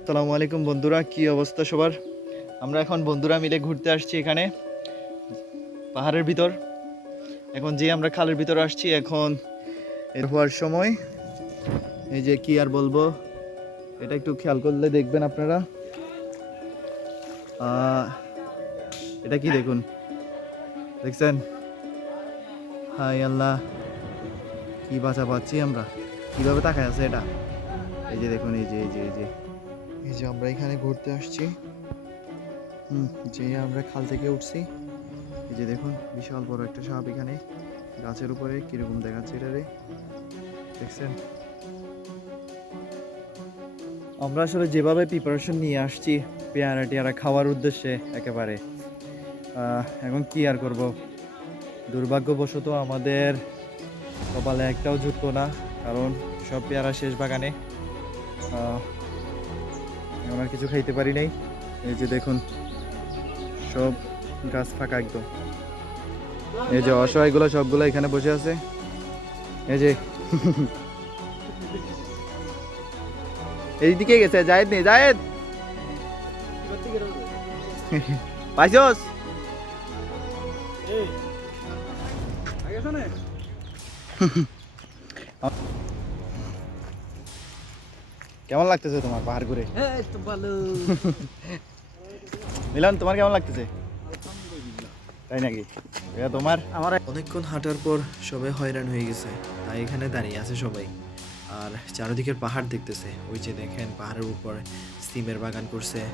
আসসালামু আলাইকুম বন্ধুরা, কি অবস্থা সবার? আমরা এখন বন্ধুরা মিলে ঘুরতে আসছি এখানে, পাহাড়ের ভিতর। এখন যে আমরা খালের ভিতর আসছি, এখন এর হওয়ার সময়। এই যে কি আর বলব, এটা একটু খেয়াল করলে দেখবেন আপনারা। এটা কি দেখুন? দেখছেন? হাই আল্লাহ, কি বাঁচা পাচ্ছি আমরা। কীভাবে তাকায় আছে এটা? যে দেখুন, এই যে এই যে এই যে। এই যে আমরা এখানে ঘুরতে আসছি। হুম যে আমরা খাল থেকে উঠছি। এই যে দেখুন, বিশাল বড় একটা সাপ এখানে। গাছের উপরে কীরকম দেখাচ্ছে এটা রে? দেখছেন? আমরা আসলে যেভাবে প্রিপারেশন নিয়ে আসছি, পেয়ারা টেয়ারা খাওয়ার উদ্দেশ্যে একেবারে এখন কি আর করব? দুর্ভাগ্যবশত আমাদের কপালে একটাও জুটতো না, কারণ সব পেয়ারা শেষ বাগানে। এখন আর কিছু খাইতে পারি নাই। এই যে দেখুন সব গাছ ফাঁকা একদম। এই যে অসহায়গুলো সবগুলো এখানে বসে আছে। এই যে এইদিকে গেছে জায়েদ নেই জায়েদ! পাইছস? কেমন লাগতেছে তোমার পাহাড় ঘুরে? মিলন তোমার কেমন লাগতেছে? তাই নাকি? তোমার? আমার অনেকক্ষণ হাঁটার পর সবাই হয়রান হয়ে গেছে তাই এখানে দাঁড়িয়ে আছে সবাই। আর চারিদিকের পাহাড় দেখতেছে ওই যে দেখেন পাহাড়ের উপর সিমের বাগান করছে।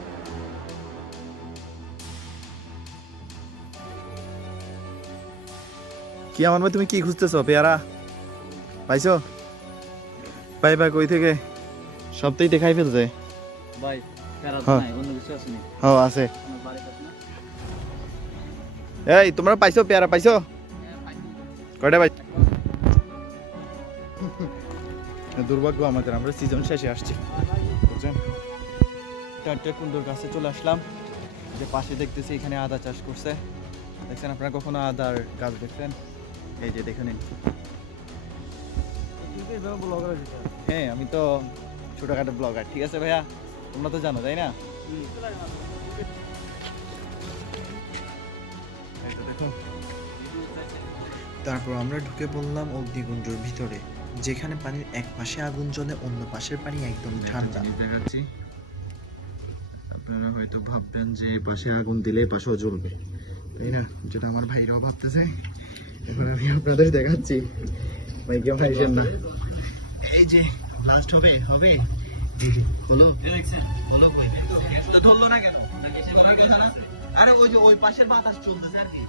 কি আমার ভাই তুমি কি খুঁজতেছো পেয়ারা? পাইছো? পাইবা কই থেকে? সবটাই দেখাই ফেলছে? ভাই প্যারা হ্যাঁ। আছে হ্যাঁ আছে। এই তোমরা পাইছো পেয়ারা পাইছো? কয়টা পাই দুর্ভাগ্য আমাদের আমরা সিজন শেষে আসছি। বুঝছেন? একটা কুন্দুর কাছে চলে আসলাম। যে পাশে দেখতেছি এখানে আদা চাষ করছে। দেখছেন আপনারা কখনো আদার গাছ দেখছেন? এই যে দেখে নিন। হ্যাঁ আমি তো ছোটখাটো ব্লগার ঠিক আছে ভাইয়া? তোমরা তো জানো তাই না? দেখুন তারপর আমরা ঢুকে পড়লাম অগ্নিকুণ্ডর ভিতরে যেখানে পানির এক পাশে আগুন জ্বলে অন্য পাশের পানি একদম ঠান্ডা। দেখাচ্ছি। আপনারা হয়তো ভাববেন যে পাশে আগুন দিলে পাশেও জ্বলবে তাই না? যেটা আমার ভাইরাও ভাবতেছে। এবার আমি আপনাদের দেখাচ্ছি। ভাই কেমন আইসেন না এই যে লাস্ট হবে হবে। হলো হলো ধরলো না কেন? আরে ওই যে ওই পাশের বাতাস চলতেছে আর কি।